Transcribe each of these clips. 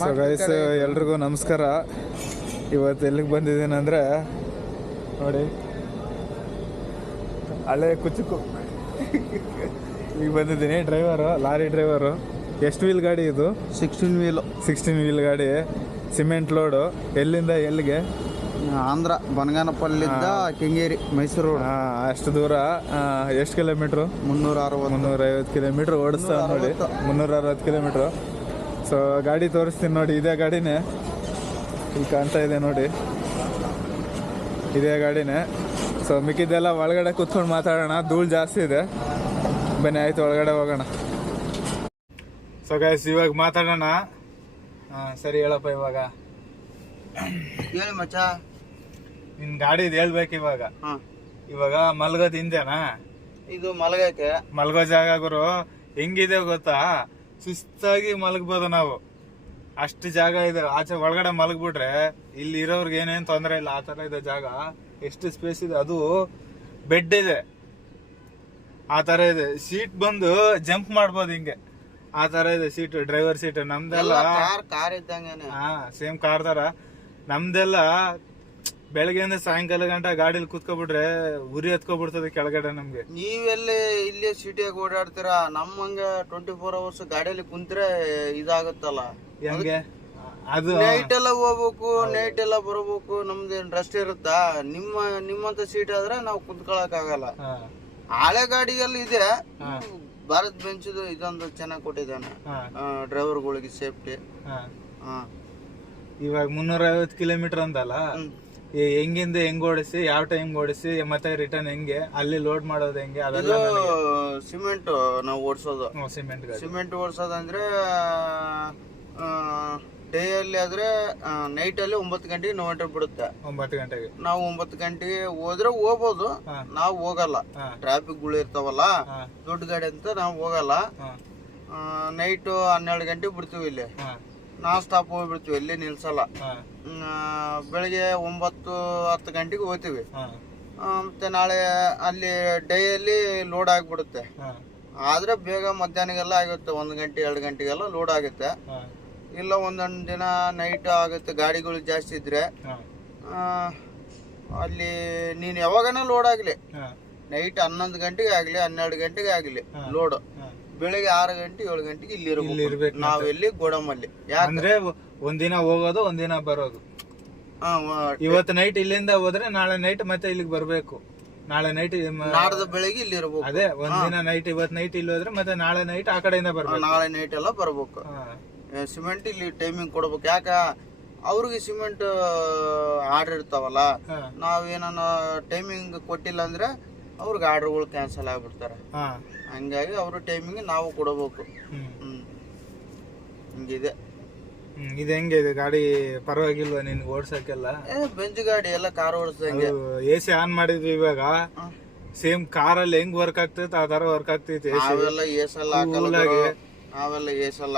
So guys ಎಲ್ರಿಗೂ ನಮಸ್ಕಾರ. ಇವತ್ತು ಎಲ್ಲಿಗೆ ಬಂದಿದ್ದೀನಿ ಅಂದರೆ ನೋಡಿ ಹಳೆ ಕುಚುಕು ಈಗ ಬಂದಿದ್ದೀನಿ. Driver lorry driver. ಎಷ್ಟು ವೀಲ್ ಗಾಡಿ ಇದು? 16 ವೀಲ್ ಗಾಡಿ. Cement load. ಎಲ್ಲಿಂದ ಎಲ್ಲಿಗೆ? ಆಂಧ್ರ ಬನಗಾನಪಲ್ಲಿದ್ದ ಕೆಂಗೇರಿ ಮೈಸೂರು ರೋಡ್. ಅಷ್ಟು ದೂರ. ಎಷ್ಟು ಕಿಲೋಮೀಟ್ರು? 350 ಕಿಲೋಮೀಟ್ರ್ ಓಡಿಸ್ತಾವೆ ನೋಡಿ. 360 ಕಿಲೋಮೀಟ್ರು. ಸೊ ಗಾಡಿ ತೋರಿಸ್ತೀನಿ ನೋಡಿ. ಇದೇ ಗಾಡಿನೇ ಇಲ್ಲಿ ಕಾಣ್ತಾ ಇದೆ ನೋಡಿ, ಇದೇ ಗಾಡಿನೇ. ಸೊ ಮಿಕ್ಕಿದ್ದೆಲ್ಲ ಒಳಗಡೆ ಕೂತ್ಕೊಂಡು ಮಾತಾಡೋಣ. ಧೂಳು ಜಾಸ್ತಿ ಇದೆ, ಬನ್ನಿ ಆಯ್ತು ಒಳಗಡೆ ಹೋಗೋಣ. ಸೊ ಗೈಸ್ ಇವಾಗ ಮಾತಾಡೋಣ. ಸರಿ ಹೇಳಪ್ಪ. ಇವಾಗ ಹೇಳಿ ಮಚ್ಚ, ನಿನ್ ಗಾಡಿದು ಹೇಳ್ಬೇಕು ಇವಾಗ. ಇವಾಗ ಮಲ್ಗೋದ್ ಹಿಂದೆನಾ? ಇದು ಮಲಗೈತೆ. ಮಲ್ಗೋ ಜಾಗ ಗುರು ಹೆಂಗಿದೆ ಗೊತ್ತಾ? ಸುಸ್ತಾಗಿ ಮಲಗ್ಬೋದು ನಾವು, ಅಷ್ಟು ಜಾಗ ಇದೆ. ಆಚೆ ಒಳಗಡೆ ಮಲಗ್ಬಿಟ್ರೆ ಇಲ್ಲಿ ಇರೋರ್ಗೆ ಏನೇನು ತೊಂದರೆ ಇಲ್ಲ, ಆ ತರ ಇದೆ ಜಾಗ. ಎಷ್ಟು ಸ್ಪೇಸ್ ಇದೆ. ಅದು ಬೆಡ್ ಇದೆ, ಆ ತರ ಇದೆ. ಸೀಟ್ ಬಂದು ಜಂಪ್ ಮಾಡ್ಬೋದು ಹಿಂಗೆ, ಆ ತರ ಇದೆ ಸೀಟ್. ಡ್ರೈವರ್ ಸೀಟ್ ನಮ್ದೆಲ್ಲ ಕಾರ್ ಇದ್ದಂಗೆ. ಸೇಮ್ ಕಾರ್ ತರ. ನಮ್ದೆಲ್ಲ ಬೆಳಗ್ಗೆಯಿಂದ ಸಾಯಂಕಾಲ ಗಂಟ ಗಾಡಿಲಿ ಕೂತ್ಕೊಬಿಟ್ರೆ ಉರಿ ಹತ್ಕೊಬಿಡ್ತದೆ ಕೆಳಗಡೆ ನಮ್ಗೆ. ನೀವೆಲ್ಲಿ ಇಲ್ಲಿ ಸಿಟಿಯಾಗ ಓಡಾಡ್ತೀರಾ, ನಮ್ಮಂಗ 24 hours ಗಾಡಿಯಲ್ಲಿ ಕುಂತ್ರೆ ಇದಾಗುತ್ತಲ್ಲ. ಹೆಂಗೆ ಅದು? ನೈಟ್ ಎಲ್ಲ ಹೋಗ್ಬೇಕು, ನೈಟ್ ಎಲ್ಲ ಬರ್ಬೇಕು. ನಮ್ದೇನ್ ರೆಸ್ಟ್ ಇರುತ್ತಾ? ನಿಮ್ಮಂತ ಸೀಟ್ ಆದ್ರೆ ನಾವು ಕುಂತ್ಕೊಳಕ್ ಆಗಲ್ಲ. ಹಳೆ ಗಾಡಿಗೆಲ್ಲ ಇದೆ. ಭಾರತ್ ಬೆಂಚ್ ಇದೊಂದು ಚೆನ್ನಾಗಿ ಕೊಟ್ಟಿದ್ದಾನೆ ಡ್ರೈವರ್ಗಳಿಗೆ ಸೇಫ್ಟಿ. ಇವಾಗ 350 ಕಿಲೋಮೀಟರ್ ಅಂತಲ್ಲ, ಹೆಂಗಿಂದ ಹೆಂಗ್ ಓಡಿಸಿ, ಯಾವ ಟೈಮ್ ಓಡಿಸಿ, ಮತ್ತೆ ರಿಟರ್ನ್ ಹೆಂಗೆ, ಅಲ್ಲಿ ಲೋಡ್ ಮಾಡೋದು ಹೆಂಗೆ, ಅದೆಲ್ಲ ಸಿಮೆಂಟ್ ನಾವು ಓಡಿಸೋದು. ಸಿಮೆಂಟ್ ಓಡಿಸೋದಂದ್ರೆ ಡೇ ಅಲ್ಲಿ ಆದ್ರೆ ನೈಟ್ ಅಲ್ಲಿ 9 ಗಂಟೆಗೆ ನಾವು ಎಂಟ್ರಿ ಬಿಡುತ್ತೆ. 9 ಗಂಟೆಗೆ ನಾವು 9 ಗಂಟೆಗೆ ಹೋದ್ರೆ ಹೋಗ್ಬೋದು. ನಾವು ಹೋಗಲ್ಲ, ಟ್ರಾಫಿಕ್ ಗಳು ಇರ್ತಾವಲ್ಲ, ದೊಡ್ಡ ಗಾಡಿ ಅಂತ ನಾವು ಹೋಗಲ್ಲ. ನೈಟ್ 12 ಗಂಟೆಗೆ ಬಿಡ್ತೀವಿ. ಇಲ್ಲಿ ನಾನ್ ಸ್ಟಾಪ್ ಹೋಗ್ಬಿಡ್ತೀವಿ, ಇಲ್ಲಿ ನಿಲ್ಸಲ್ಲ. ಬೆಳಿಗ್ಗೆ 9-10 ಗಂಟೆಗೆ ಹೋಗ್ತೀವಿ. ಮತ್ತೆ ನಾಳೆ ಅಲ್ಲಿ ಡೈಯಲ್ಲಿ ಲೋಡ್ ಆಗ್ಬಿಡುತ್ತೆ. ಆದ್ರೆ ಬೇಗ ಮಧ್ಯಾಹ್ನಗೆಲ್ಲ ಆಗುತ್ತೆ, 1 ಗಂಟೆ 2 ಗಂಟೆಗೆಲ್ಲ ಲೋಡ್ ಆಗುತ್ತೆ. ಇಲ್ಲ ಒಂದೊಂದು ದಿನ ನೈಟ್ ಆಗುತ್ತೆ, ಗಾಡಿಗಳು ಜಾಸ್ತಿ ಇದ್ರೆ. ಅಲ್ಲಿ ನೀನ್ ಯಾವಾಗನ ಲೋಡ್ ಆಗ್ಲಿ, ನೈಟ್ 11 ಗಂಟೆಗೆ ಆಗ್ಲಿ 12 ಗಂಟೆಗೆ ಆಗ್ಲಿ ಲೋಡ್, ಬೆಳಿಗ್ಗೆ 6 ಗಂಟೆ 7 ಗಂಟೆಗೆ ಇಲ್ಲಿ ಇರ್ಬೇಕು ನಾವೆಲ್ಲಿ ಗೋಡಮಲ್ಲಿ. ಯಾಕಂದ್ರೆ ಒಂದಿನ ಹೋಗೋದು ಒಂದಿನ ಬರೋದು. ಇವತ್ತು ನೈಟ್ ಇಲ್ಲಿಂದ ಹೋದ್ರೆ ನಾಳೆ ನೈಟ್ ಮತ್ತೆ ಇಲ್ಲಿಗೆ ಬರ್ಬೇಕು. ನಾಳೆ ನೈಟ್ ನಾಡ್ದ ಬೆಳಿಗ್ಗೆ ಇಲ್ಲಿ ಇರ್ಬೇಕು. ಅದೇ ಒಂದಿನ ನೈಟ್, ಇವತ್ತು ನೈಟ್ ಇಲ್ಲಿ ಹೋದ್ರೆ ಮತ್ತೆ ನಾಳೆ ನೈಟ್ ಆ ಕಡೆಯಿಂದ ಬರ್ಬೇಕು. ನಾಳೆ ನೈಟ್ ಎಲ್ಲ ಬರ್ಬೇಕು. ಸಿಮೆಂಟ್ ಇಲ್ಲಿ ಟೈಮಿಂಗ್ ಕೊಡ್ಬೇಕು. ಯಾಕ ಅವ್ರಿಗೆ ಸಿಮೆಂಟ್ ಆರ್ಡರ್ ಇರ್ತಾವಲ್ಲ, ನಾವೇನ ಟೈಮಿಂಗ್ ಕೊಟ್ಟಿಲ್ಲ ಅಂದ್ರೆ ಅವ್ರಿಗೆ ಆರ್ಡರ್ಗಳು ಕ್ಯಾನ್ಸಲ್ ಆಗ್ಬಿಡ್ತಾರೆ. ಹಂಗಾಗಿ ಅವ್ರ ಟೈಮಿಂಗ್ ನಾವು ಕೊಡಬೇಕು. ಹಿಂಗಿದೆ. ಇದು ಹೆಂಗೆ ಇದೆ ಗಾಡಿ? ಪರವಾಗಿಲ್ವಾ ನಿನ್ಗೆ ಓಡ್ಸಕ್ಕೆಲ್ಲ? ಬೆಂಚ್ ಗಾಡಿ ಎಲ್ಲ ಕಾರ್ ಓಡಿಸಂಗೆ. AC ಆನ್ ಮಾಡಿದ್ವಿ ಇವಾಗ. ಸೇಮ್ ಕಾರಲ್ಲಿ ಹೆಂಗ್ ವರ್ಕ್ ಆಗ್ತೈತೆ ಆ ತರ ವರ್ಕ್ ಆಗ್ತೈತೆ. ನಾವೆಲ್ಲ AC ಎಲ್ಲ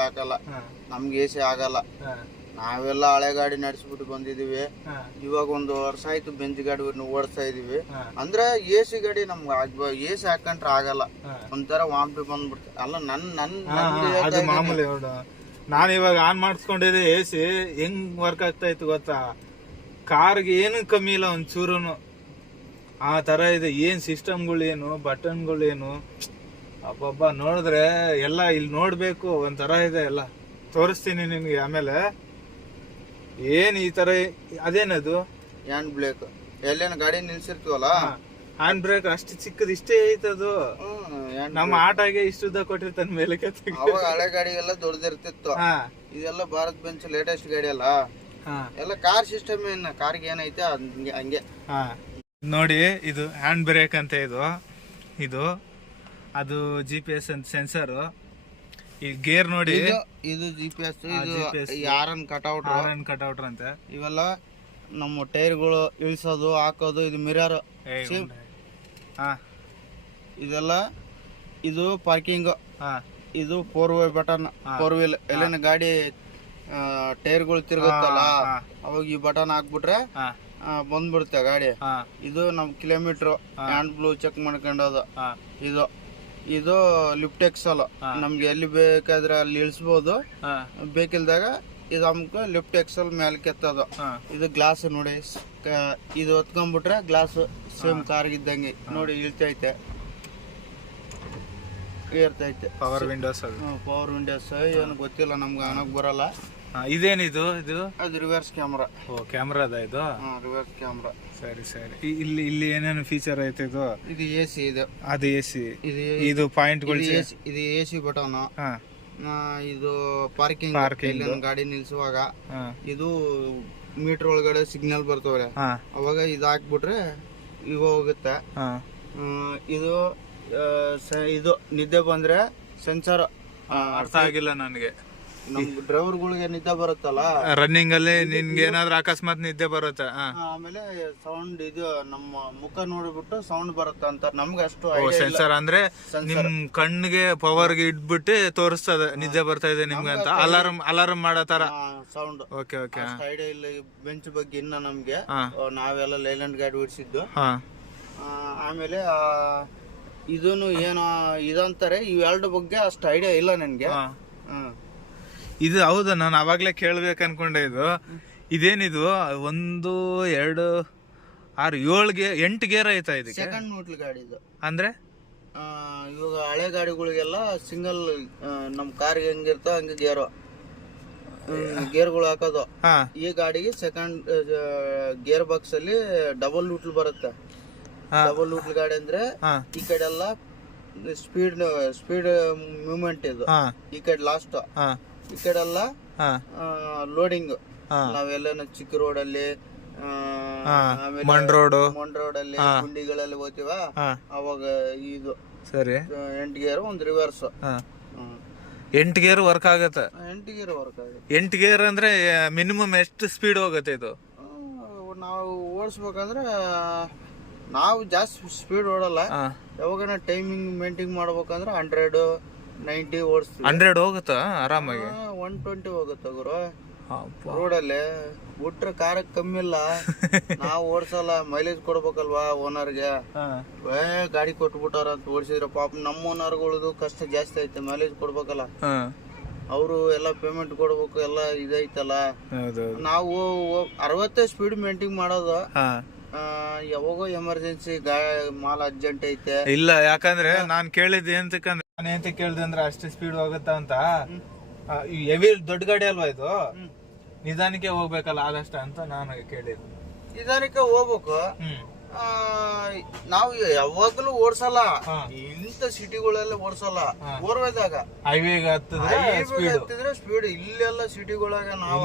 ಹಾಕಲ್ಲ. ನಮ್ಗೆ AC ಆಗಲ್ಲ. ನಾವೆಲ್ಲ ಹಳೆ ಗಾಡಿ ನಡೆಸ್ಬಿಟ್ಟು ಬಂದಿದೀವಿ. ಇವಾಗ 1 ವರ್ಷ ಆಯ್ತು ಬೆಂಚ್ ಗಾಡಿ ಓಡಿಸ್ತಾ ಇದೀವಿ. ಅಂದ್ರೆ AC ಗಾಡಿ ನಮ್ಗೆ AC ಹಾಕೊಂಡ್ರೆ ಆಗಲ್ಲ, ಒಂಥರ ವಾಂಪಿ ಬಂದ್ಬಿಡ್ತ. ಅಲ್ಲ ಅದು ಮಾಮೂಲಿ. ನಾನು ಇವಾಗ ಆನ್ ಮಾಡಿಸ್ಕೊಂಡಿದ್ದೆ AC. ಹೆಂಗ್ ವರ್ಕ್ ಆಗ್ತಾ ಇತ್ತು ಗೊತ್ತಾ? ಕಾರ್ಗೆ ಏನು ಕಮ್ಮಿ ಇಲ್ಲ ಒಂಚೂರುನು, ಆ ತರ ಇದೆ. ಏನ್ ಸಿಸ್ಟಮ್ಗಳೇನು, ಬಟನ್ಗಳೇನು, ಅಬ್ಬಬ್ಬ ನೋಡಿದ್ರೆ ಎಲ್ಲ ಇಲ್ಲಿ ನೋಡ್ಬೇಕು ಒಂಥರ ಇದೆ. ಎಲ್ಲ ತೋರಿಸ್ತೀನಿ ನಿನ್ಗೆ ಆಮೇಲೆ. ಏನ್ ಈ ತರ ಅದೇನದು ಹ್ಯಾಂಡ್ ಬ್ರೇಕ್, ಎಲ್ಲೇನ ಗಾಡಿ ನಿಲ್ಸಿರ್ತೀವಲ್ಲ, ಹ್ಯಾಂಡ್ ಬ್ರೇಕ್ ಅಷ್ಟು ಚಿಕ್ಕದು, ಇಷ್ಟೇ ಐತದು. ನಮ್ಮ ಆಟಗೆ ಇಷ್ಟುದ್ದ ಕೊಟ್ಟಿರ್ತಾನೆ ಮೇಲೆ. ಅವಾಗ ಹಳೆ ಗಾಡಿಗೆಲ್ಲ ದೊಡ್ಡದಿರ್ತಿತ್ತು. ಇದೆಲ್ಲ ಭಾರತ್ ಬೆಂಚ್ ಲೇಟೆಸ್ಟ್ ಗಾಡಿ ಅಲ್ಲ, ಎಲ್ಲ ಕಾರ್ ಸಿಸ್ಟಮ್. ಏನ ಕಾರ್ಗೆ ಏನೈತೆ ಹಂಗೆ. ನೋಡಿ ಇದು ಹ್ಯಾಂಡ್ ಬ್ರೇಕ್ ಅಂತ. ಇದು ಅದು GPS ಅಂತ ಸೆನ್ಸರ್. ಈ ಗೇರ್ ನೋಡಿ, ಇದು GPS, ಆರನ್ ಕಟ್ಔಟ್ ಅಂತ. ಇವೆಲ್ಲ ನಮ್ಮ ಟೈರ್ಗಳು ಇಳಿಸೋದು ಹಾಕೋದು. ಇದು ಮಿರರ್, ಇದೆಲ್ಲ. ಇದು ಪಾರ್ಕಿಂಗ್. ಇದು 4-way ಬಟನ್, 4 ವೀಲ್. ಎಲ್ಲಿನ ಗಾಡಿ ಟೈರ್ಗಳು ತಿರುಗುತ್ತಲ್ಲ, ಅವಾಗ ಈ ಬಟನ್ ಹಾಕ್ಬಿಟ್ರೆ ಬಂದ್ಬಿಡುತ್ತೆ ಗಾಡಿ. ಇದು ನಮ್ ಕಿಲೋಮೀಟರ್ ಹ್ಯಾಂಡ್ ಬ್ಲೂ ಚೆಕ್ ಮಾಡ್ಕೊಂಡೋದು. ಇದು ಲಿಫ್ಟ್ ಎಕ್ಸಲ್. ನಮ್ಗೆ ಎಲ್ಲಿ ಬೇಕಾದ್ರೆ ಅಲ್ಲಿ ಇಳಿಸಬಹುದು, ಬೇಕಿಲ್ದಾಗ ಇದು ನಮ್ಗೆ ಲಿಫ್ಟ್ ಎಕ್ಸಲ್ ಮೇಲೆ ಕೆತ್ತದ. ಹಾ. ಇದು ಗ್ಲಾಸ್ ನೋಡಿ, ಇದು ಹೊತ್ಕೊಂಡ್ಬಿಟ್ರೆ ಗ್ಲಾಸ್ ಸೇಮ್ ಕಾರ್ಗಿದ್ದಂಗೆ ನೋಡಿ ಇಳ್ತೈತೆ, ಏರ್ತೈತೆ. ಪವರ್ ವಿಂಡೋಸ್ ಅದು. ಪವರ್ ವಿಂಡೋಸ್ ಏನು ಗೊತ್ತಿಲ್ಲ ನಮ್ಗೆ, ಅನ್ನಕ್ ಬರಲ್ಲ. ಇದೇನಿದು? ಇದು ಅದು ರಿವರ್ಸ್ ಕ್ಯಾಮ್ರಾ. ಓ, ಕ್ಯಾಮ್ರಾ ಅದ ಇದು? Reverse camera. ಸರಿ ಸರಿ. ಇಲ್ಲಿ ಇಲ್ಲಿ ಏನೇನು ಫೀಚರ್ ಐತೆ ಇದು? ಇದು AC ಇದು. ಅದು AC. ಇದು ಪಾಯಿಂಟ್ಗಳು. ಇದು AC ಬಟನ್. ಹಾ. ಇದು ಪಾರ್ಕಿಂಗ್ ಗಾಡಿ ನಿಲ್ಸುವಾಗ. ಇದು ಮೀಟರ್ ಒಳಗಡೆ ಸಿಗ್ನಲ್ ಬರ್ತವ್ರೆ, ಅವಾಗ ಇದು ಹಾಕ್ಬಿಟ್ರೆ ಇವ ಹೋಗುತ್ತೆ. ಇದು ಇದು ನಿದ್ದೆ ಬಂದ್ರೆ ಸೆನ್ಸರ್. ಅರ್ಥ ಆಗಿಲ್ಲ ನನಗೆ. ನಮ್ ಡ್ರೈವರ್ಗಳಿಗೆ ನಿದ್ದೆ ಬರುತ್ತಲ್ಲ ರನ್ನಿಂಗ್ ಅಲ್ಲಿ, ನಿನ್ಗೆ ಏನಾದ್ರು ಅಕಸ್ಮಾತ್ ನಿದ್ದೆ ಬರುತ್ತೆ, ಆಮೇಲೆ ಸೌಂಡ್ ಇದು ನಮ್ಮ ಮುಖ ನೋಡ್ಬಿಟ್ಟು ಸೌಂಡ್ ಬರುತ್ತೆ ಅಂತ ನಮ್ಗೆ ಅಷ್ಟು ಸೆನ್ಸರ್ ಅಂದ್ರೆ ನಿಮ್ ಕಣ್ಣಿಗೆ ಪವರ್ ಗೆ ಇಟ್ಬಿಟ್ಟು ತೋರಿಸ್ತದೆ ನಿದ್ದೆ ಬರ್ತಾ ಇದೆ ನಿಮ್ಗೆ ಅಂತ. ಅಲಾರ್ಮ್ ಮಾಡೋ ತರ ಸೌಂಡ್. Okay okay. ಐಡಿಯಾ ಇಲ್ಲ ಬೆಂಚ್ ಬಗ್ಗೆ ಇನ್ನ ನಮ್ಗೆ. ನಾವೆಲ್ಲ ಲೈಲ್ಯಾಂಡ್ ಗಾಡಿ ಓಡಿಸಿದ್ದು. ಆಮೇಲೆ ಇದನ್ನು ಏನೋ ಇದಂತಾರೆ, ಇವೆರಡು ಬಗ್ಗೆ ಅಷ್ಟು ಐಡಿಯಾ ಇಲ್ಲ ನನ್ಗೆ. ಇದು ಹೌದು, ನಾನು ಅವಾಗ್ಲೇ ಕೇಳ್ಬೇಕು ಅನ್ಕೊಂಡೆ. ಇದೇನಿದು 1 2 6 7 8 ಗೇರ್ ಐತಾ ಇದಕ್ಕೆ? ಸೆಕೆಂಡ್ ನ್ಯೂಟ್ರಲ್ ಗಾಡಿ ಇದು. ಅಂದ್ರೆ ಇವಾಗ ಹಳೆ ಗಾಡಿಗಳಿಗೆಲ್ಲ ಸಿಂಗಲ್, ನಮ್ ಕಾರ್ಗೆ ಹೆಂಗಿರ್ತಾವ ಹಂಗೆ ಗೇರ್ಗಳು ಹಾಕೋದು. ಈ ಗಾಡಿಗೆ ಸೆಕೆಂಡ್ ಗೇರ್ ಬಾಕ್ಸ್ ಅಲ್ಲಿ ಡಬಲ್ ನ್ಯೂಟ್ರಲ್ ಬರುತ್ತೆ. ಡಬಲ್ ನ್ಯೂಟ್ರಲ್ ಗಾಡಿ ಅಂದ್ರೆ ಈ ಕಡೆ ಎಲ್ಲ ಸ್ಪೀಡ್ ಮೂವ್ಮೆಂಟ್ ಇದು, ಈ ಕಡೆ ಲಾಸ್ಟ್, ಈ ಕಡೆ ಎಲ್ಲ ಲೋಡಿಂಗ್. ನಾವೆಲ್ಲ ಚಿಕ್ಕ ರೋಡ್ ಅಲ್ಲಿ, ಮಂಡ್ ರೋಡ್ ಅಲ್ಲಿ ಗುಂಡಿಗಳಲ್ಲಿ ಹೋಗ್ತೀವ, ಅವಾಗ ಇದು ಸರಿ 8 ಗೇರ್ ಒಂದು ರಿವರ್ಸ್. 8 ಗೇರ್ ವರ್ಕ್ ಆಗತ್ತೆ? 8 ಗೇರ್ ವರ್ಕ್ ಆಗುತ್ತೆ. 8 ಗೇರ್ ಅಂದ್ರೆ ಮಿನಿಮಮ್ ಎಷ್ಟು ಸ್ಪೀಡ್ ಹೋಗುತ್ತೆ ಇದು? ನಾವು ಓಡಿಸ್ಬೇಕಂದ್ರೆ ನಾವು ಜಾಸ್ತಿ ಸ್ಪೀಡ್ ಓಡಲ್ಲ. ಯಾವಾಗ ಟೈಮಿಂಗ್ ಮೇಂಟೈನ್ ಮಾಡ್ಬೇಕಂದ್ರೆ 100-90 ಓಡಿಸ್ತೀವಿ. 100 ಹೋಗುತ್ತಾ ಆರಾಮಾಗಿ? 120 ಹೋಗುತ್ತೆ ಗುರು ರೋಡಲ್ಲಿ. ಬಿಟ್ರೆ ಕಾರ ಕಮ್ಮಿ ಇಲ್ಲ. ನಾವು ಓಡಿಸಲ್ಲ, ಮೈಲೇಜ್ ಕೊಡ್ಬೇಕಲ್ವಾ ಓನರ್ಗೆ. ಗಾಡಿ ಕೊಟ್ಬಿಟ್ಟಾರ ಅಂತ ಓಡಿಸಿದ್ರೆ ಪಾಪ ನಮ್ಮ ಓನರ್ಗಳದು ಕಷ್ಟ ಜಾಸ್ತಿ ಐತೆ, ಮೈಲೇಜ್ ಕೊಡ್ಬೇಕಲ್ಲ. ಅವರು ಎಲ್ಲ ಪೇಮೆಂಟ್ ಕೊಡ್ಬೇಕು, ಎಲ್ಲ ಇದೈತಲ್ಲ. ನಾವು 60 ಸ್ಪೀಡ್ ಮೇಂಟೈನ್ ಮಾಡೋದು. ಯಾವಾಗೋ ಎಮರ್ಜೆನ್ಸಿ ಮಾಲ್ ಅರ್ಜೆಂಟ್ ಐತೆ. ಇಲ್ಲ, ಯಾಕಂದ್ರೆ ನಾನ್ ಕೇಳಿದ್ದೆ ಎಂತಕ್ಕಂದ್ರೆ, ನಾನು ಎಂತ ಕೇಳಿದೆ ಅಂದ್ರೆ ಅಷ್ಟೇ ಸ್ಪೀಡ್ ಹೋಗುತ್ತಾ ಅಂತ. ಹೆವಿ ದೊಡ್ಡ ಗಾಡಿ ಅಲ್ವಾ ಇದು, ನಿಧಾನಕ್ಕೆ ಹೋಗ್ಬೇಕಲ್ಲ ಆದಷ್ಟ ಅಂತ ನಾನು ಕೇಳಿದ್ದು. ನಿಧಾನಕ್ಕೆ ಹೋಗ್ಬೇಕು. ನಾವು ಯಾವಾಗ್ಲೂ ಓಡ್ಸಲ್ಲ, ಇಂತ ಸಿಟಿಗಳೆಲ್ಲ ಓಡ್ಸಲ್ಲ. ಓರ್ವೇದಾಗ ಹೈವೇಗೆ ಹತ್ತಿದ್ರೆ ಸ್ಪೀಡ್. ಇಲ್ಲೆಲ್ಲ ಸಿಟಿಗಳಾಗ ನಾವು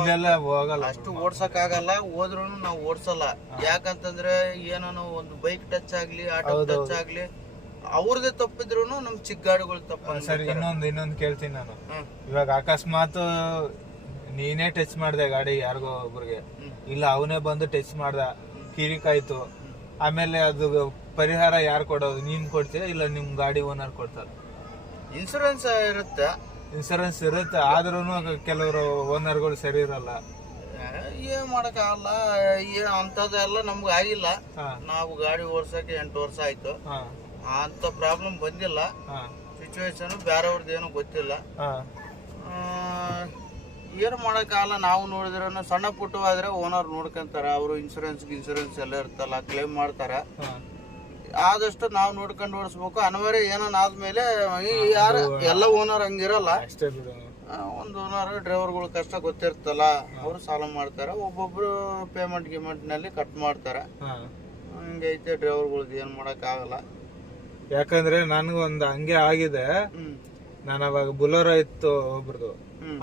ಹೋಗಲ್ಲ, ಅಷ್ಟು ಓಡ್ಸಕ್ ಆಗಲ್ಲ. ಹೋದ್ರು ನಾವು ಓಡ್ಸಲ್ಲ. ಯಾಕಂತಂದ್ರೆ ಏನೋ ಒಂದು ಬೈಕ್ ಟಚ್ ಆಗ್ಲಿ, ಆಟೋ ಟಚ್ ಆಗ್ಲಿ, ಅವ್ರದೇ ತಪ್ಪಿದ್ರು ನಮ್ ಚಿಕ್ಕ ಗಾಡಿಗಳು ತಪ್ಪ. ಸರಿ, ಇನ್ನೊಂದು ಕೇಳ್ತೀನಿ ನಾನು. ಇವಾಗ ಅಕಸ್ಮಾತ್ ನೀನೇ ಟಚ್ ಮಾಡ್ದೆ ಗಾಡಿ ಯಾರಿಗೋ ಒಬ್ರಿಗೆ, ಇಲ್ಲ ಅವನೇ ಬಂದು ಟಚ್ ಮಾಡ್ದ, ಕಿರಿಕಾಯ್ತು, ಆಮೇಲೆ ಅದು ಪರಿಹಾರ ಯಾರು ಕೊಡೋದು? ನೀನ್ ಕೊಡ್ತೀಯ ಇಲ್ಲ ನಿಮ್ ಗಾಡಿ ಓನರ್ ಕೊಡ್ತಾರ? ಇನ್ಸೂರೆನ್ಸ್ ಇರುತ್ತೆ. ಇನ್ಸೂರೆನ್ಸ್ ಇರುತ್ತೆ, ಆದ್ರೂ ಕೆಲವರು ಓನರ್ಗಳು ಸರಿ ಇರಲ್ಲ. ಏನ್ ಮಾಡಕ್ ಆಗಲ್ಲ. ಅಂತದೆಲ್ಲ ನಮ್ಗೆ ಆಗಿಲ್ಲ. ನಾವು ಗಾಡಿ ಓಡ್ಸಕ್ಕೆ 8 ವರ್ಷ ಆಯ್ತು. ಅಂತ ಪ್ರಾಬ್ಲಮ್ ಬಂದಿಲ್ಲ. ಸಿಚುವೇಶನ್ ಬೇರೆಯವ್ರದ್ದು ಏನೋ ಗೊತ್ತಿಲ್ಲ. ಏನು ಮಾಡೋಕ್ಕಾಗಲ್ಲ. ನಾವು ನೋಡಿದ್ರೆ ಸಣ್ಣ ಪುಟ್ಟ ಆದ್ರೆ ಓನರ್ ನೋಡ್ಕೊಂತಾರ. ಅವರು ಇನ್ಸೂರೆನ್ಸ್ ಎಲ್ಲ ಇರ್ತಲ್ಲ, ಕ್ಲೇಮ್ ಮಾಡ್ತಾರ. ಆದಷ್ಟು ನಾವು ನೋಡ್ಕೊಂಡು ಓಡಿಸ್ಬೇಕು. ಅನಿವಾರ್ಯ ಏನನ್ ಆದ್ಮೇಲೆ ಯಾರ ಎಲ್ಲ ಓನರ್ ಹಂಗಿರಲ್ಲ. ಒಂದು ಓನರ್ ಡ್ರೈವರ್ಗಳು ಕಷ್ಟ ಗೊತ್ತಿರ್ತಲ್ಲ, ಅವರು ಸಾಲ ಮಾಡ್ತಾರ. ಒಬ್ಬೊಬ್ರು ಪೇಮೆಂಟ್ ನಲ್ಲಿ ಕಟ್ ಮಾಡ್ತಾರ. ಹಂಗೈತೆ ಡ್ರೈವರ್ಗಳದ್ದು, ಏನ್ ಮಾಡಕ್ ಆಗಲ್ಲ. ಯಾಕಂದ್ರೆ ನನ್ಗೊಂದು ಹಂಗೆ ಆಗಿದೆ. ನಾನು ಅವಾಗ ಬುಲೋರೋ ಇತ್ತು ಒಬ್ರದು,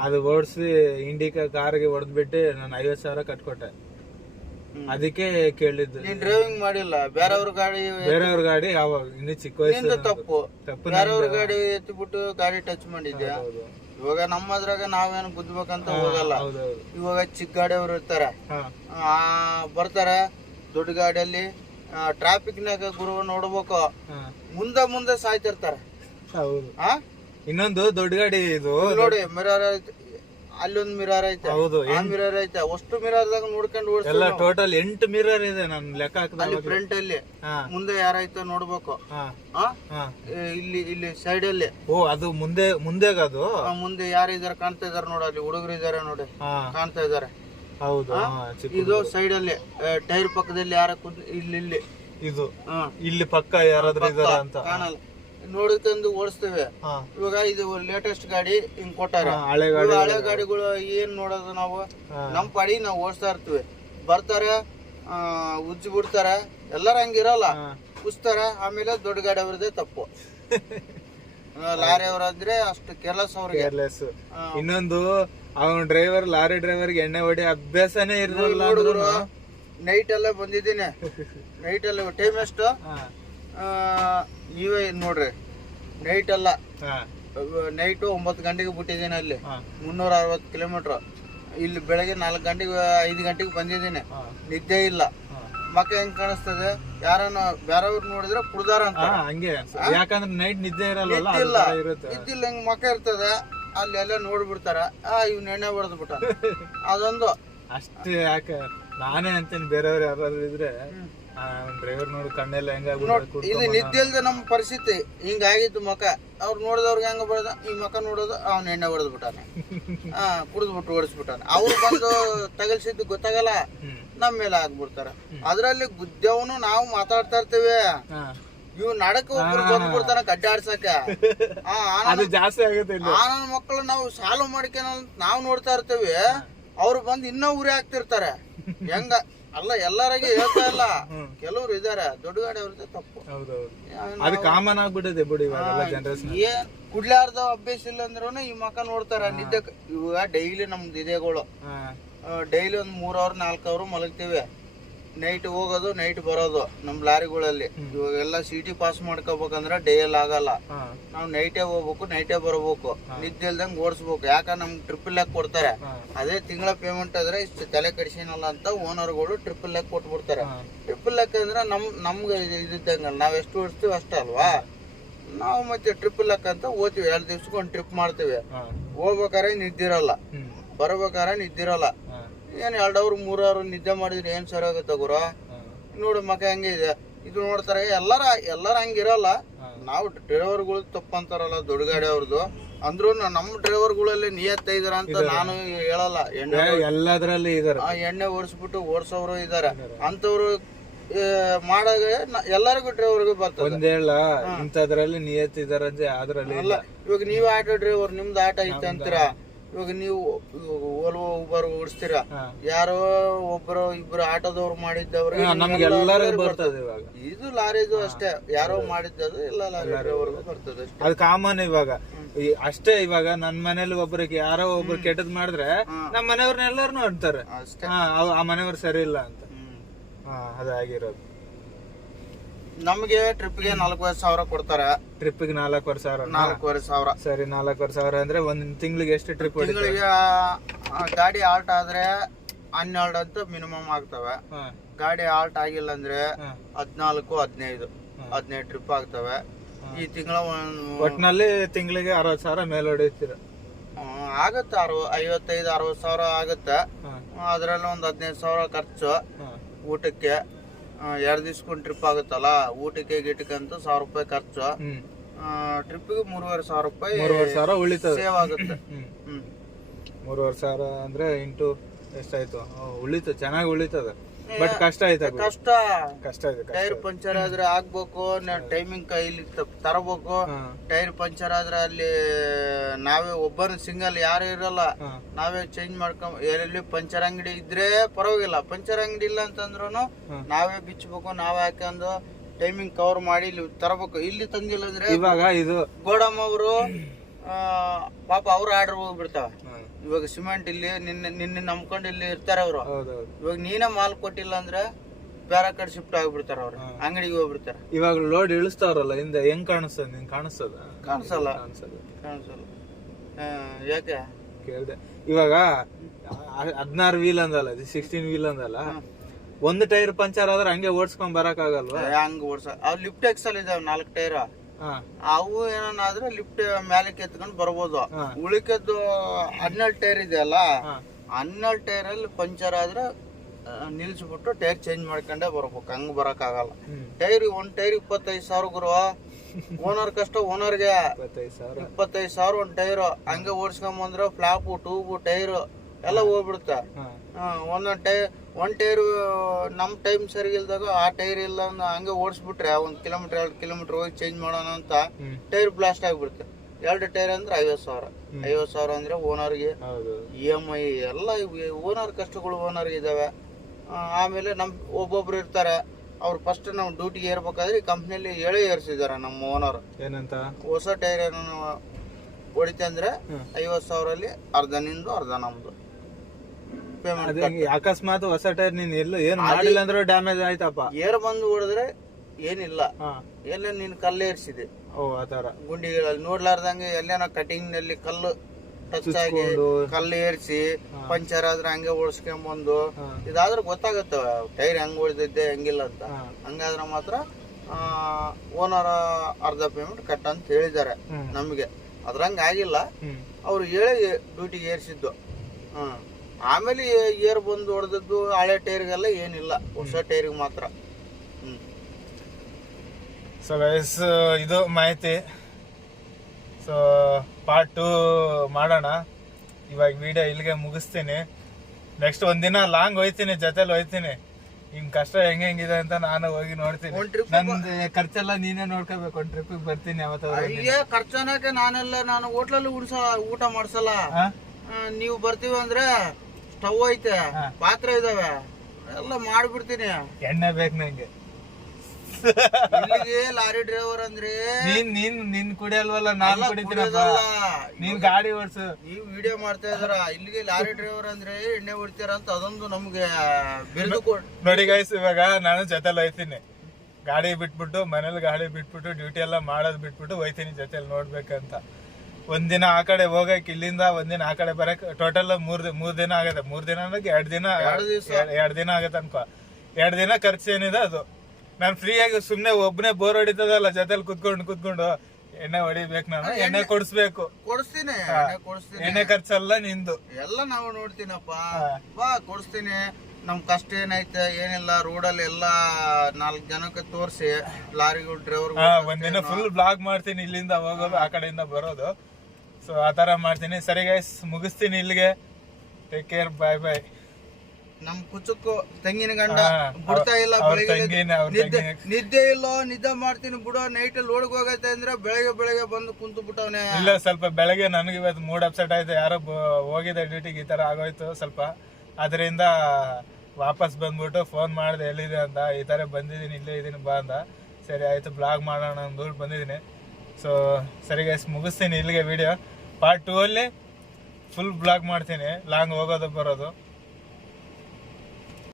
ಅದು ಓಡಿಸಿ ಇಂಡಿಕಾ ಕಾರ್ಗೆ ಹೊಡೆದ್ಬಿಟ್ಟು ನಾನು 50,000 ಕಟ್ಕೊಟ್ಟೆ. ಅದಕ್ಕೆ ಕೇಳಿದ್ದು. ಡ್ರೈವಿಂಗ್ ಮಾಡಿಲ್ಲ, ಬೇರೆಯವ್ರ ಗಾಡಿ ಯಾವಾಗ ಇನ್ನು ಚಿಕ್ಕ ವಯಸ್ಸು ತಪ್ಪು. ಬೇರೆಯವ್ರ ಗಾಡಿ ಎತ್ತಿಬಿಟ್ಟು ಗಾಡಿ ಟಚ್ ಮಾಡಿದ್ದೆ. ಇವಾಗ ನಮ್ಮದ್ರಾಗ ನಾವೇನು ಗುದ್ಬೇಕಂತ ಹೋಗಲ್ಲ. ಇವಾಗ ಚಿಕ್ಕ ಗಾಡಿಯವ್ರು ಇರ್ತಾರೆ, ಬರ್ತಾರೆ ದೊಡ್ಡ ಗಾಡಿಯಲ್ಲಿ. ಟ್ರಾಫಿಕ್ ನಾಗ ಗುರು ನೋಡ್ಬೇಕು, ಮುಂದೆ ಸಾಯ್ತಿರ್ತಾರೆ. ಇನ್ನೊಂದು ದೊಡ್ಡ ಗಾಡಿ ಇದು ನೋಡಿ ಮಿರರ್ ಅಲ್ಲೊಂದ್ ಮಿರರ್ ಐತೆ, ಹೌದು, ಆ ಮಿರರ್ ಐತೆ, ಅಷ್ಟು ಮಿರರ್ದಾಗ ನೋಡ್ಕೊಂಡು ಓಡಿಸ್ತೀವಿ. ಎಲ್ಲ ಟೋಟಲ್ 8 ಮಿರರ್ ಇದೆ ನನ್ ಲೆಕ್ಕ ಹಾಕಿದ. ಅಲ್ಲಿ ಫ್ರಂಟ್ ಅಲ್ಲಿ ಮುಂದೆ ಯಾರೈತೆ ನೋಡ್ಬೇಕು. ಇಲ್ಲಿ ಇಲ್ಲಿ ಸೈಡ್ ಅಲ್ಲಿ. ಓ, ಅದು ಮುಂದೆಗ ಅದು ಮುಂದೆ ಯಾರಿದಾರೆ ಕಾಣ್ತಾ ಇದಾರೆ ನೋಡಿ, ಅಲ್ಲಿ ಹುಡುಗರು ಇದಾರೆ ನೋಡಿ, ಕಾಣ್ತಾ ಇದಾರೆ. ಹೌದು, ಇದು ಸೈಡ್ ಅಲ್ಲಿ ಟೈರ್ ಪಕ್ಕದಲ್ಲಿ ಯಾರ ಇಲ್ಲಿ ಇದು ಇಲ್ಲಿ ಪಕ್ಕ ಯಾರಾದ್ರೂ ಇದಾರ ಅಂತ ಕಾಣಲ್ಲ, ನೋಡ್ಕೊಂಡು ಓಡಿಸ್ತೇವೆ. ಇವಾಗ ಇದು ಲೇಟೆಸ್ಟ್ ಗಾಡಿ ಹಿಂಗ್ ಕೊಟ್ಟಾರ. ಹಳೆ ಗಾಡಿಗಳು ಏನ್ ನೋಡೋದು ನಾವು, ನಮ್ ಪಾಡಿ ನಾವು ಓಡಿಸ್ತಾ ಇರ್ತೀವಿ. ಬರ್ತಾರೆ, ಉಜ್ಜಿ ಬಿಡ್ತಾರೆ, ಎಲ್ಲಾರ ಹಂಗಿರಲ್ಲ, ಉಜ್ತಾರೆ. ಆಮೇಲೆ ದೊಡ್ಡ ಗಾಡಿ ಅವ್ರದೇ ತಪ್ಪು. ಲಾರಿ ಅವರಾದ್ರೆ ಅಷ್ಟು ಕೇರ್ಲೆಸ್ ಅವ್ರಿಗೆ. ಇನ್ನೊಂದು ಅವನ್ ಡ್ರೈವರ್, ಲಾರಿ ಡ್ರೈವರ್ಗೆ ಎಣ್ಣೆ ಹೊಡಿ ಅಭ್ಯಾಸನೇ ಇರಲ್ಲ. ನೈಟ್ ಎಲ್ಲ ಬಂದಿದ್ದೀನಿ, ನೈಟ್ ಎಲ್ಲ ಟೈಮ್ ಎಷ್ಟು ನೀವೇ ನೋಡ್ರಿ. ನೈಟ್ ಅಲ್ಲ, ನೈಟು 9 ಗಂಟೆಗೆ ಬಿಟ್ಟಿದ್ದೀನಿ ಅಲ್ಲಿ, 360 ಕಿಲೋಮೀಟರ್. ಇಲ್ಲಿ ಬೆಳಗ್ಗೆ 4 ಗಂಟೆಗೆ 5 ಗಂಟೆಗೆ ಬಂದಿದ್ದೀನಿ, ನಿದ್ದೆ ಇಲ್ಲ. ಮಕ್ಕ ಹೆಂಗ್ ಕಾಣಿಸ್ತದೆ, ಯಾರನ್ನ ಬೇರೆಯವ್ರು ನೋಡಿದ್ರೆ ಕುಡ್ದಾರ ಅಂತ. ಹಂಗೆ, ಯಾಕಂದ್ರೆ ನೈಟ್ ನಿದ್ದೆ ಇರಲ್ಲ, ಇದ್ದಿಲ್ಲ ಹಿಂಗ್ ಮಕ್ಕ ಇರ್ತದೆ. ಅಲ್ಲಿ ಎಲ್ಲ ನೋಡ್ಬಿಡ್ತಾರ, ಇವ್ನ ಎಣ್ಣೆ ಹೊಡೆದ್ ಬಿಟ್ಟ. ಅದೊಂದು ಅಷ್ಟೇ. ಯಾಕೆ ನಾನೇ ಅಂತೀನಿ, ಬೇರೆಯವ್ರು ಯಾರಾದ್ರೂ ಇದ್ರೆ ಡ್ರೈವರ್ ನೋಡಿ ಕಣ್ಣೆಲ್ಲ ಇದು ನಿದ್ದೆ ಇಲ್ದೆ ನಮ್ಮ ಪರಿಸ್ಥಿತಿ ಹಿಂಗಾಗಿತ್ತು. ಮಕ ಅವ್ರು ನೋಡಿದವ್ರಿಗೆ ಹೆಂಗ ಬಡ್ದ, ಈ ಮಕ ನೋಡೋದು ಅವ್ನ ಎಣ್ಣೆ ಹೊಡೆದ್ ಬಿಟ್ಟಾನೆ, ಕುಡಿದ್ಬಿಟ್ಟು ಓಡಿಸ್ಬಿಟ್ಟಾನೆ. ಅವ್ರು ಬಂದು ತಗಲ್ಸಿದ್ದು ಗೊತ್ತಾಗಲ್ಲ, ನಮ್ಮ ಮೇಲೆ ಆಗ್ಬಿಡ್ತಾರ. ಅದ್ರಲ್ಲಿ ಗುದ್ದೆವನು ನಾವು ಮಾತಾಡ್ತಾ ಇರ್ತೀವಿ, ಇವ್ ನಡಕ ಒಬ್ರು ಬಂದ್ಬಿಡ್ತಾನ ಗಡ್ಡಾಡ್ಸಕ. ಜಾಸ್ತಿ ಆಗುತ್ತೆ. ನನ್ನ ಮಕ್ಕಳು ನಾವು ಸಾಲ್ವ್ ಮಾಡ್ಕೊಂಡ್ ನಾವು ನೋಡ್ತಾ ಇರ್ತೀವಿ, ಅವ್ರು ಬಂದು ಇನ್ನೂ ಉರಿ ಹಾಕ್ತಿರ್ತಾರೆ. ಹೆಂಗ ಅಲ್ಲ, ಎಲ್ಲರಿಗೆ ಹೇಳ್ತಾ ಇಲ್ಲ, ಕೆಲವ್ರು ಇದಾರೆ. ದೊಡ್ಡ ಗಾಡಿ ಅವ್ರದ್ದು ತಪ್ಪು. ಅದು ಕಾಮನ್ ಆಗ್ಬಿಟ್ಟಿದೆ ಬಿಡಿ ಏನ್ ಕುಡ್ಲಾರ್ದ ಅಭ್ಯಾಸ ಇಲ್ಲ ಅಂದ್ರೂ ಈ ಮಕ್ಕ ನೋಡ್ತಾರ. ನಿದ್ದೆ ಇವಾಗ ಡೈಲಿ ನಮ್ದು ಇದೆಗಳು ಡೈಲಿ ಒಂದ್ 3 ಅವರ್ 4 ಅವರ್ ಮಲಗ್ತೀವಿ. ನೈಟ್ ಹೋಗೋದು, ನೈಟ್ ಬರೋದು ನಮ್ ಲಾರಿಗಳಲ್ಲಿ. ಇವಾಗೆಲ್ಲ ಸಿಟಿ ಪಾಸ್ ಮಾಡ್ಕೋಬೇಕಂದ್ರೆ ಡೈಯಲ್ಲಿ ಆಗಲ್ಲ. ನಾವು ನೈಟೇ ಹೋಗ್ಬೇಕು, ನೈಟೇ ಬರ್ಬೇಕು, ನಿದ್ದೆ ಇಲ್ದಂಗ್ ಓಡಿಸ್ಬೇಕು. ಯಾಕಂದ್ರೆ ನಮ್ಗೆ ಟ್ರಿಪಲ್ ಲ್ಯಾಕ್ ಕೊಡ್ತಾರೆ. ಅದೇ ತಿಂಗಳ ಪೇಮೆಂಟ್ ಆದ್ರೆ ಇಷ್ಟು ತಲೆ ಕಡಿಸಿನಲ್ಲ ಅಂತ ಓನರ್ಗಳು ಟ್ರಿಪಲ್ ಲ್ಯಾಕ್ ಕೊಟ್ಬಿಡ್ತಾರೆ. ಟ್ರಿಪಲ್ ಲ್ಯಾಕ್ ಅಂದ್ರೆ ನಮ್ಗೆ ಇದ್ದಂಗಲ್ಲ, ನಾವ್ ಎಷ್ಟು ಓಡಿಸ್ತೀವಿ ಅಷ್ಟೇ ಅಲ್ವಾ. ನಾವು ಮತ್ತೆ ಟ್ರಿಪಲ್ ಲ್ಯಾಕ್ ಅಂತ ಹೋಗ್ತೀವಿ, 2 ದಿವ್ಸಕ್ಕೆ ಒಂದ್ ಟ್ರಿಪ್ ಮಾಡ್ತೀವಿ. ಹೋಗ್ಬೇಕಾರೆ ನಿದ್ದಿರಲ್ಲ, ಬರ್ಬೇಕಾರೆ ನಿದ್ದಿರಲ್ಲ. ಏನ್ 2 ಅವರ್ 3 ಅವರ್ ನಿದ್ದೆ ಮಾಡಿದ್ರೆ ಏನ್ ಸರಿ ಆಗುತ್ತೆ ಗುರು? ನೋಡು ಮಕ್ಕ ಹೆಂಗೆ ಇದೆ. ಇದು ನೋಡ್ತಾರೆ, ಎಲ್ಲಾರ ಹಂಗಿರಲ್ಲ. ನಾವು ಡ್ರೈವರ್ಗಳು ತಪ್ಪಂತಾರಲ್ಲ ದೊಡ್ಡ ಗಾಡಿ ಅವ್ರದ್ದು. ಅಂದ್ರೂ ನಮ್ಮ ಡ್ರೈವರ್ಗಳಲ್ಲಿ ನಿಯತ್ತ ಇದಾರ ಅಂತ ನಾನು ಹೇಳಲ್ಲ. ಎಲ್ಲದ್ರಲ್ಲಿ ಇದಾರೆ, ಎಣ್ಣೆ ಓಡಿಸ್ಬಿಟ್ಟು ಓಡಿಸೋರು ಇದಾರೆ. ಅಂತವ್ರು ಮಾಡಾಗ ಎಲ್ಲರಿಗೂ ಡ್ರೈವರ್ಗೂ ಬರ್ತದೆ. ಒಂದೇಳ ಇಂಥದ್ರಲ್ಲಿ ನಿಯತ್ ಇದಾರಂತೆ, ಅದ್ರಲ್ಲಿ ಅಲ್ಲ. ಇವಾಗ ನೀವೇ ಆಟೋ ಡ್ರೈವರ್, ನಿಮ್ದು ಆಟ ಐತೆ ಅಂತೀರಾ. ಇವಾಗ ನೀವು ಓಲ್ವೋ ಉಬರ್ ಓಡಿಸ್ತೀರಾ, ಯಾರೋ ಒಬ್ಬರು ಇಬ್ರು ಆಟೋದವ್ರು ಮಾಡಿದ್ದವ್ರು ನಮ್ಗೆಲ್ಲರಿಗೂ ಬರ್ತದೆ. ಇವಾಗ ಇದು ಲಾರಿದು ಅಷ್ಟೇ, ಯಾರೋ ಮಾಡಿದ್ದದು ಎಲ್ಲ ಲಾರಿ ಡ್ರೈವರ್ಗೂ ಬರ್ತದೆ ಅಷ್ಟೇ. ಅದು ಕಾಮನ್ ಇವಾಗ ಅಷ್ಟೇ. ಇವಾಗ ನನ್ ಮನೇಲಿ ಒಬ್ಬರಿಗೆ ಯಾರೋ ಒಬ್ರು ಕೆಟ್ಟದ್ ಮಾಡಿದ್ರೆ ನಮ್ಮ ಮನೆಯವ್ರನ್ನ ಎಲ್ಲಾರು ಅಂತಾರೆ, ಆ ಮನೆಯವ್ರು ಸರಿ ಇಲ್ಲ ಅಂತ. ಅದಾಗಿರೋದು. ನಮ್ಗೆ ಟ್ರಿಪ್ಗೆ 4,500 ಕೊಡ್ತಾರೆ. ಟ್ರಿಪ್ಗೆ 4,500. 4,500 ಸರಿ, 4,500 ಅಂದ್ರೆ ಒಂದ್ ತಿಂಗಳಿಗೆ ಎಷ್ಟು ಟ್ರಿಪ್? ತಿಂಗಳಿಗೆ ಗಾಡಿ ಆಲ್ಟ್ ಆದ್ರೆ 12 ಅಂತ ಮಿನಿಮಮ್ ಆಗ್ತವೆ. ಗಾಡಿ ಆಲ್ಟ್ ಆಗಿಲ್ಲ ಅಂದ್ರೆ 14, 15 ಟ್ರಿಪ್ ಆಗ್ತವೆ. ಈ ತಿಂಗಳ ಒಟ್ನಲ್ಲಿ ತಿಂಗಳಿಗೆ 60,000 ಮೇಲೆ ಹೊಡಿತೀರ. ಆಗತ್ತೆ, 55-60,000 ಆಗತ್ತೆ. ಅದ್ರಲ್ಲಿ ಒಂದ್ 15,000 ಖರ್ಚು ಊಟಕ್ಕೆ. 2 ದಿವ್ಸಕ್ಕೊಂದು ಟ್ರಿಪ್ ಆಗುತ್ತಲ್ಲ, ಊಟಕ್ಕೆ ಗಿಟಕ್ಕಂತ 1,000 ರೂಪಾಯಿ ಖರ್ಚು. ಟ್ರಿಪ್ಗೆ 3,500 ರೂಪಾಯಿ 3,500 ಉಳಿತದೆ, ಸೇವ್ ಆಗುತ್ತೆ. 3,500 ಅಂದ್ರೆ ಇಂಟು ಎಷ್ಟಾಯ್ತು? ಉಳಿತು, ಚೆನ್ನಾಗಿ ಉಳಿತದ. ಬಟ್ ಕಷ್ಟ ಆಯ್ತು, ಕಷ್ಟ ಇದೆ. ಟೈರ್ ಪಂಚರ್ ಆದ್ರೆ ಆಗ್ಬೇಕು, ಟೈಮಿಂಗ್ ಇಲ್ಲಿ ತರಬೇಕು. ಟೈರ್ ಪಂಚರ್ ಆದ್ರೆ ಅಲ್ಲಿ ನಾವೇ ಒಬ್ಬರು ಸಿಂಗಲ್ ಯಾರು ಇರಲ್ಲ, ನಾವೇ ಚೇಂಜ್ ಮಾಡ್ಕೊಂಡ್. ಎಲ್ಲಿ ಪಂಚರ್ ಅಂಗಡಿ ಇದ್ರೆ ಪರವಾಗಿಲ್ಲ, ಪಂಚರ್ ಅಂಗಡಿ ಇಲ್ಲ ಅಂತಂದ್ರು ನಾವೇ ಬಿಚ್ಚಬೇಕು, ನಾವೇ ಹಾಕೊಂಡು ಟೈಮಿಂಗ್ ಕವರ್ ಮಾಡಿ ಇಲ್ಲಿ ತರಬೇಕು. ಇಲ್ಲಿ ತಂದಿಲ್ಲ ಅಂದ್ರೆ ಇವಾಗ ಇದು ಗೋಡಮ್ ಅವರು ಪಾಪ ಅವ್ರ ಆರ್ಡರ್ ಹೋಗ್ಬಿಡ್ತಾವ. ಇವಾಗ ಸಿಮೆಂಟ್ ಇಲ್ಲಿ ನಿನ್ನೆ ನಂಬ್ಕೊಂಡು ಇಲ್ಲಿ ಇರ್ತಾರ ಅವ್ರು. ಇವಾಗ ನೀನೇ ಮಾಲ್ ಕೊಟ್ಟಿಲ್ಲ ಅಂದ್ರೆ ಬೇರೆ ಕಡೆ ಶಿಫ್ಟ್ ಆಗ್ಬಿಡ್ತಾರ ಅವ್ರು, ಅಂಗಡಿಗೆ ಹೋಗ್ಬಿಡ್ತಾರ. ಇವಾಗ ಲೋಡ್ ಇಳಿಸ್ತಾವ್ರಲ್ಲ ಹಿಂದೆ, ಹೆಂಗ್ ಕಾಣಿಸ್ತದ? ನಿಂಗೆ ಕಾಣಿಸಲ್ಲ. ಯಾಕೆ ಕೇಳ್ದೆ? ಇವಾಗ 16 ವೀಲ್ ಅಂದಲ್ಲ, 16 ವೀಲ್ ಅಂದಲ್ಲ, ಒಂದು ಟೈರ್ ಪಂಚರ್ ಆದ್ರೆ ಹಂಗೆ ಓಡಿಸ್ಕೊಂಡ್ ಬರಕ್ ಆಗಲ್ವಾ? ಹಂಗ ಓಡ್ಸ ಲಿಫ್ಟ್ ಎಕ್ಸಲ್ ಇದಾವ 4 ಟೈರ್. ಅವು ಏನಾದ್ರೆ ಲಿಫ್ಟ್ ಮೇಲಕ್ಕೆ ಎತ್ಕೊಂಡು ಬರ್ಬೋದು. ಉಳಿಕೆದ್ದು 12 ಟೈರ್ ಇದೆಯಲ್ಲ, 12 ಟೈರ್ ಅಲ್ಲಿ ಪಂಚರ್ ಆದ್ರೆ ನಿಲ್ಸ್ಬಿಟ್ಟು ಟೈರ್ ಚೇಂಜ್ ಮಾಡ್ಕೊಂಡೇ ಬರ್ಬೇಕು, ಹಂಗ್ ಬರಕ್ ಆಗಲ್ಲ. ಒಂದ್ ಟೈರ್ 25,000 ಗುರು. ಓನರ್ ಕಷ್ಟ, ಓನರ್ಗೆ 25,000 ಒಂದ್ ಟೈರ್. ಹಂಗೆ ಓಡಿಸ್ಕೊಂಡ್ ಬಂದ್ರೆ ಫ್ಲಾಪು, ಟ್ಯೂಬು, ಟೈರ್ ಎಲ್ಲ ಹೋಗ್ಬಿಡುತ್ತೆ. ಒಂದ್ ಟೈರ್ ನಮ್ ಟೈಮ್ ಸರಿ ಇಲ್ದಾಗ ಆ ಟೈರ್ ಇಲ್ಲ ಹಂಗೆ ಓಡಿಸ್ಬಿಟ್ರೆ 1 ಕಿಲೋಮೀಟರ್ 2 ಕಿಲೋಮೀಟರ್ ಹೋಗಿ ಚೇಂಜ್ ಮಾಡೋಣ ಅಂತ ಟೈರ್ ಬ್ಲಾಸ್ಟ್ ಆಗ್ಬಿಡುತ್ತೆ. 2 ಟೈರ್ ಅಂದ್ರೆ 50,000. 50,000 ಅಂದ್ರೆ ಓನರ್ಗೆ EMI ಎಲ್ಲ ಓನರ್ ಕಷ್ಟಗಳು ಓನರ್ಗೆ ಇದಾವೆ. ಆಮೇಲೆ ಒಬ್ಬೊಬ್ರು ಇರ್ತಾರೆ, ಅವ್ರು ಫಸ್ಟ್ ನಾವು ಡ್ಯೂಟಿಗೆ ಏರ್ಬೇಕಾದ್ರೆ ಕಂಪ್ನಿಯಲ್ಲಿ ಏರ್ಸಿದಾರೆ ನಮ್ಮ ಓನರ್. ಏನಂತ? ಹೊಸ ಟೈರ್ ಹೊಡಿತೆ ಅಂದ್ರೆ 50,000 ಅಲ್ಲಿ ಅರ್ಧ ನಿಂದು ಅರ್ಧ ನಮ್ದು ಪೇಮೆಂಟ್. ಅಕಸ್ಮಾತ್ ಹೊಸ ಟೈರ್ ನೀನ್ ಏನ್ ಮಾಡಿಲ್ಲ ಅಂದ್ರೆ ಡ್ಯಾಮೇಜ್ ಆಯ್ತಪ್ಪ, ಏರ್ ಬಂದು ಹೊಡೆದ್ರೆ ಏನಿಲ್ಲ, ಎಲ್ಲ ನೀನ್ ಕಲ್ಲೇರ್ಸಿದೆ ಗುಂಡಿಗಳಲ್ಲಿ ನೋಡ್ಲಾರ್ದಂಗೆ ಎಲ್ಲೇನೋ ಕಟಿಂಗ್ ನಲ್ಲಿ ಕಲ್ಲು ಟಚ್ ಆಗಿ ಕಲ್ಲು ಏರ್ಸಿ ಪಂಚರ್ ಆದ್ರೆ ಹಂಗೆ ಓಡಿಸ್ಕೊಂಬಂದು ಇದಾದ್ರೆ ಗೊತ್ತಾಗತ್ತ ಟೈರ್ ಹೆಂಗ್ ಹೊಡೆದಿದ್ದೆ ಹೆಂಗಿಲ್ಲ ಅಂತ. ಹಂಗಾದ್ರೆ ಮಾತ್ರ ಓನರ್ ಅರ್ಧ ಪೇಮೆಂಟ್ ಕಟ್ ಅಂತ ಹೇಳಿದ್ದಾರೆ ನಮ್ಗೆ. ಅದ್ರಂಗ ಆಗಿಲ್ಲ, ಅವ್ರು ಹೇಳಿ ಡ್ಯೂಟಿಗೆ ಏರ್ಸಿದ್ದು. ಆಮೇಲೆ ಏರ್ ಬಂದು ಹೊಡೆದದ್ದು ಹಳೆ ಟೈರ್ಗೆಲ್ಲ ಏನಿಲ್ಲ, ಹೊಸ ಟೈರ್ಗೆ ಮಾತ್ರ. ಸೊ ಗೈಸ್, ಇದು ಮಾಹಿತಿ. ಸೊ ಪಾರ್ಟ್ 2 ಮಾಡೋಣ. ಇವಾಗ ವಿಡಿಯೋ ಇಲ್ಲಿಗೆ ಮುಗಿಸ್ತೀನಿ. ನೆಕ್ಸ್ಟ್ ಒಂದಿನ ಲಾಂಗ್ ಹೋಯ್ತೀನಿ, ಜೊತೆಲಿ ಹೋಯ್ತೀನಿ. ನಿಮ್ ಕಷ್ಟ ಹೆಂಗಿದೆ ಅಂತ ನಾನು ಹೋಗಿ ನೋಡ್ತೀನಿ. ನಂದು ಖರ್ಚೆಲ್ಲ ನೀನೇ ನೋಡ್ಕೋಬೇಕು. ಒಂದ್ ಟ್ರಿಪ್ ಬರ್ತೀನಿ ಯಾವತ್ತ. ಖರ್ಚನಕ್ಕೆ ನಾನು ಹೋಟ್ಲಲ್ಲಿ ಊಟ ಮಾಡ್ಸಲ್ಲ. ನೀವು ಬರ್ತೀವಿ ಅಂದ್ರೆ ಸ್ಟವ್ ಐತೆ, ಪಾತ್ರೆ ಇದಾವೆ, ಎಲ್ಲ ಮಾಡ್ಬಿಡ್ತೀನಿ. ಎಣ್ಣೆ ಬೇಕು ನಂಗೆ. ಇಲ್ಲಿಗೆ ಲಾರಿ ಡ್ರೈವರ್ ಅಂದ್ರೆ ನೀನ್ ಕುಡಿಯಲ್ವಲ್ಲ, ನಾನ್ ಕುಡಿತೀನಲ್ಲ. ನೀನ್ ಗಾಡಿ ಓಡಿಸು. ನೀವು ವಿಡಿಯೋ ಮಾಡ್ತಾ ಇದಾರ. ಇಲ್ಲಿಗೆ ಲಾರಿ ಡ್ರೈವರ್ ಅಂದ್ರೆ ಎಣ್ಣೆ ಹೊಡಿತೀರ ಅಂತ ಅದೊಂದು ನಮ್ಗೆ ಬಿರುದು ನೋಡಿ ಗೈಸ್. ಇವಾಗ ನಾನು ಜೊತೆಲಿ ಹೋಯ್ತೀನಿ, ಗಾಡಿ ಬಿಟ್ಬಿಟ್ಟು ಮನೇಲಿ ಗಾಡಿ ಬಿಟ್ಬಿಟ್ಟು ಡ್ಯೂಟಿ ಎಲ್ಲ ಮಾಡೋದ್ ಬಿಟ್ಬಿಟ್ಟು ಹೋಯ್ತೀನಿ ಜೊತೆಲಿ ನೋಡ್ಬೇಕಂತ. ಒಂದಿನ ಆ ಕಡೆ ಹೋಗಕ್, ಇಲ್ಲಿಂದ ಒಂದಿನ ಆ ಕಡೆ ಬರಕ್ ಟೋಟಲ್ 3 ದಿನ ಆಗತ್ತೆ. 3 ದಿನ ಅನ್ನೋಕೆ 2 ದಿನ ಆಗತ್ತೆ ಅನ್ಕೋ. 2 ದಿನ ಖರ್ಚು ಏನಿದೆ ಅದು. ನಾನ್ ಫ್ರೀ ಆಗಿ ಸುಮ್ನೆ ಒಬ್ನೇ ಬೋರ್ ಹೊಡಿತದಲ್ಲ, ಜೊತೆಲಿ ಕುತ್ಕೊಂಡು ಎಣ್ಣೆ ಹೊಡಿಬೇಕು. ನಾನು ಎಣ್ಣೆ ಕೊಡಿಸ್ತೀನಿ. ಎಣ್ಣೆ ಖರ್ಚಲ್ಲ ನಿಂದು, ಎಲ್ಲ ನಾವು ನೋಡ್ತೀನಪ್ಪ. ಬಾ ಕೊಡಿಸ್ತೀನಿ. ನಮ್ ಕಷ್ಟ ಏನೈತೆ ಏನಿಲ್ಲ ರೋಡಲ್ಲಿ ಎಲ್ಲಾ 4 ಜನಕ್ಕೆ ತೋರ್ಸಿ ಲಾರಿಗಳು ಡ್ರೈವರ್ ಒಂದಿನ ಫುಲ್ ಬ್ಲಾಗ್ ಮಾಡ್ತೀನಿ, ಇಲ್ಲಿಂದ ಹೋಗೋದು ಆ ಕಡೆಯಿಂದ ಬರೋದು. ಸೊ ಆತರ ಮಾಡ್ತೀನಿ. ಸರಿ ಗೈಸ್, ಮುಗಿಸ್ತೀನಿ ಇಲ್ಲಿಗೆ. ಟೇಕ್ ಕೇರ್, ಬಾಯ್ ಬಾಯ್. ನಮ್ ಕುಚಕ್ಕೂ ತೆಂಗಿನ ಗಂಡ ಬಿಡ್ತಾ ಇಲ್ಲ, ನಿದ್ದೆ ಇಲ್ಲ, ನಿದ್ದೆ ಮಾಡ್ತೀನಿ ಬಿಡೋ. ನೈಟ್ ಲೋಡ್ಗೆ ಹೋಗತ್ತೆ ಅಂದ್ರೆ ಬೆಳಗ್ಗೆ ಬಂದು ಕುಂತು ಬಿಟ್ಟವನೆ. ಇಲ್ಲ, ಸ್ವಲ್ಪ ಬೆಳಗ್ಗೆ ನನಗೆ ಇವತ್ತು ಮೂಡ್ ಅಪ್ಸೆಟ್ ಆಯ್ತು. ಯಾರೋ ಹೋಗಿದ್ದೆ ಡ್ಯೂಟಿಗೆ, ಈ ತರ ಆಗೋಯ್ತು ಸ್ವಲ್ಪ. ಅದರಿಂದ ವಾಪಸ್ ಬಂದ್ಬಿಟ್ಟು ಫೋನ್ ಮಾಡಿದೆ ಎಲ್ಲಿದೆ ಅಂತ. ಈ ತರ ಬಂದಿದ್ದೀನಿ, ಇಲ್ಲೇ ಇದೀನಿ ಬಾ ಅಂದ. ಸರಿ ಆಯ್ತು, ಬ್ಲಾಗ್ ಮಾಡೋಣ ಅಂದ್ಬಿಟ್ಟು ಬಂದಿದ್ದೀನಿ. ಸೊ ಸರಿ ಗೈಸ್, ಮುಗಿಸ್ತೀನಿ ಇಲ್ಲಿಗೆ ವಿಡಿಯೋ. ಪಾರ್ಟ್ 2 ಅಲ್ಲಿ ಫುಲ್ ಬ್ಲಾಗ್ ಮಾಡ್ತೀನಿ, ಲಾಂಗ್ ಹೋಗೋದು ಬರೋದು.